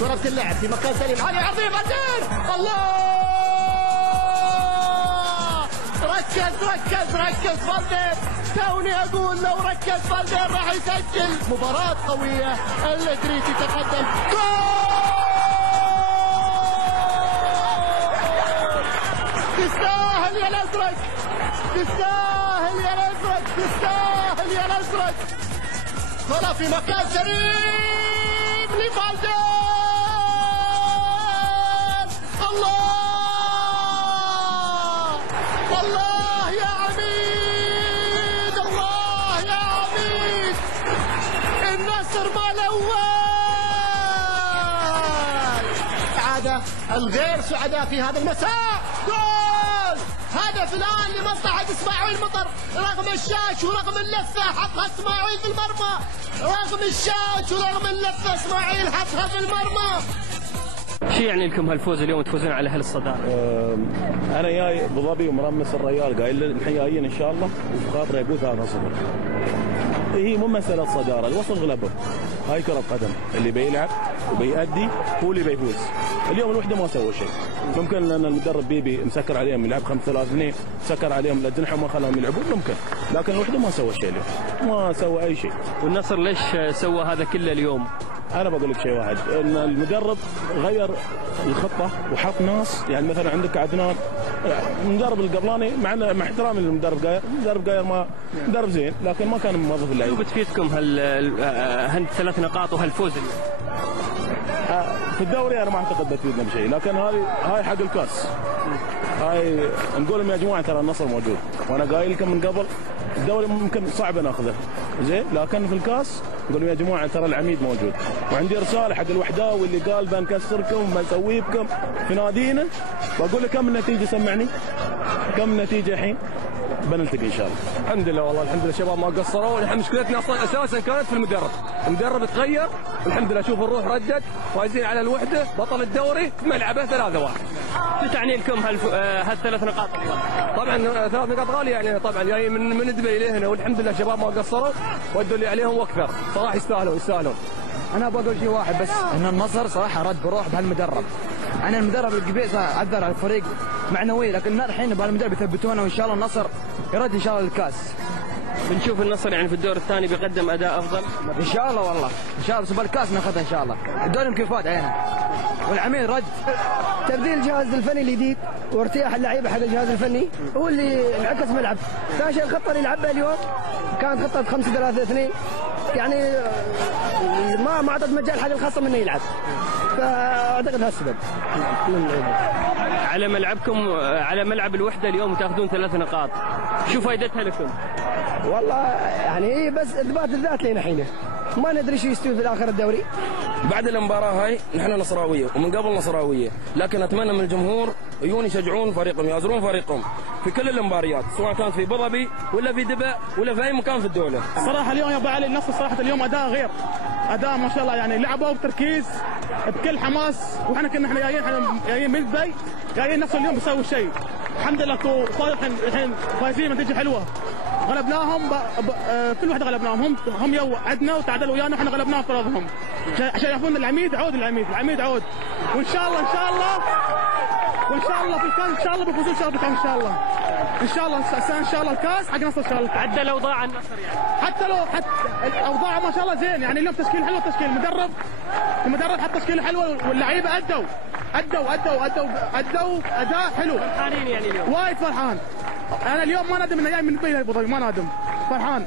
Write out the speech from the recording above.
كرة اللعب في مكان سليم، هذه عرضية فالدين، الله ركز فالدين، توني اقول لو ركز فالدين راح يسجل. مباراة قوية، الادريس يتقدم، تستاهل يا الازرق، تستاهل يا الازرق، تستاهل يا الازرق. كرة في مكان سليم لفالدين، الله الله يا عميد، الله يا عميد، النصر مال اول. سعادة الغير سعداء في هذا المساء، جول هدف الان لمصلحة اسماعيل مطر، رغم الشاش ورغم اللفة حطها اسماعيل في المرمى، رغم الشاش ورغم اللفة اسماعيل حطها في المرمى. شو يعني لكم هالفوز اليوم تفوزون على اهل الصدارة؟ انا جاي ابو ظبي ومرمس الريال، قايل نحن جايين ان شاء الله وبخاطري اقول 3-0. هي مو مساله صداره، الوصل غلبه، هاي كره قدم، اللي بيلعب وبيأدي هو اللي بيفوز. اليوم الوحده ما سوى شيء، ممكن لان المدرب بيبي مسكر عليهم يلعب 5000 جنيه، مسكر عليهم الاجنحه وما خلاهم يلعبون ممكن، لكن الوحده ما سوى شيء اليوم، ما سوى اي شيء. والنصر ليش سوى هذا كله اليوم؟ انا بقول لك شيء واحد، ان المدرب غير الخطه وحط ناس، يعني مثلا عندك عدنان المدرب القبلاني، مع احترامي للمدرب قاير، المدرب قاير ما مدرب زين لكن ما كان موظف اللعيبه. شو بتفيدكم هال3 نقاط وهالفوز اليوم؟ في الدوري انا ما اعتقد بتفيدنا بشيء، لكن هاي حق الكاس، هاي نقول لهم يا جماعه ترى النصر موجود، وانا قايل لكم من قبل الدوري ممكن صعب ناخذه زين، لكن في الكاس نقول لهم يا جماعه ترى العميد موجود. وعندي رساله حق الوحداوي اللي قال بنكسركم وبنسوي بكم في نادينا، بقول له كم النتيجه، سمعني كم النتيجه الحين؟ بنلتقي ان شاء الله. الحمد لله والله الحمد لله الشباب ما قصروا، ونحن مشكلتنا اصلا اساسا كانت في المدرب تغير، والحمد لله شوف الروح ردت، فايزين على الوحده، بطل الدوري في ملعبه 3-1. شو تعني لكم هال3 نقاط؟ طبعا 3 نقاط غاليه، يعني طبعا جاي من دبي لهنا، والحمد لله الشباب ما قصروا ودوا اللي عليهم واكثر، صراحه يستاهلون. انا بقول شيء واحد بس، ان النصر صراحه رد بروح بهالمدرب. انا المدرب القبيس عذر على الفريق معنوي، لكن الحين بهالمدرب يثبتونه، وان شاء الله النصر يرد ان شاء الله الكاس. بنشوف النصر يعني في الدور الثاني بيقدم اداء افضل ان شاء الله، والله ان شاء الله، بس بالكاس ناخذها ان شاء الله. الدوري يمكن فات علينا، والعميد رد. تبديل الجهاز الفني الجديد وارتياح اللعيبه حق الجهاز الفني هو اللي انعكس ملعب. ثاني شيء الخطه اللي لعبها اليوم كانت خطه 5-3-2، يعني ما اعطت مجال حق الخصم انه يلعب، فاعتقد هذا السبب. على ملعبكم، على ملعب الوحده اليوم تاخذون 3 نقاط، شو فائدتها لكم؟ والله يعني هي بس اثبات الذات لنا حين، ما ندري شو يستوي في الاخر الدوري. بعد المباراه هاي نحن نصراويه ومن قبل نصراويه، لكن اتمنى من الجمهور يجون يشجعون فريقهم، يعزرون فريقهم في كل المباريات، سواء كانت في ابو ظبي ولا في دبا ولا في اي مكان في الدوله. صراحه اليوم يا ابو علي النصر صراحه اليوم اداء غير، اداء ما شاء الله، يعني لعبوا بتركيز بكل حماس، واحنا كنا جايين من دبي، جايين نفس اليوم بيسوي شيء. الحمد لله صار الحين فايزين نتيجه حلوه، غلبناهم كل واحد غلبناهم، هم يو عدنا وتعادلوا ويانا واحنا غلبناهم فرضهم، عشان يعرفون العميد عود، العميد عود، وان شاء الله في الكاس ان شاء الله بيفوزون ان شاء الله ان شاء الله السنه ان شاء الله الكاس حق نصر ان شاء الله. حتى لو ضاع النصر يعني، حتى الاوضاع ما شاء الله زين، يعني اليوم تشكيل حلو، تشكيل المدرب حط تشكيل حلو، واللعيبه ادوا اداء حلو. فرحانين يعني اليوم؟ وايد فرحان، انا اليوم ما ندم اني جاي من دبي ابو ظبي، ما نادم، فرحان.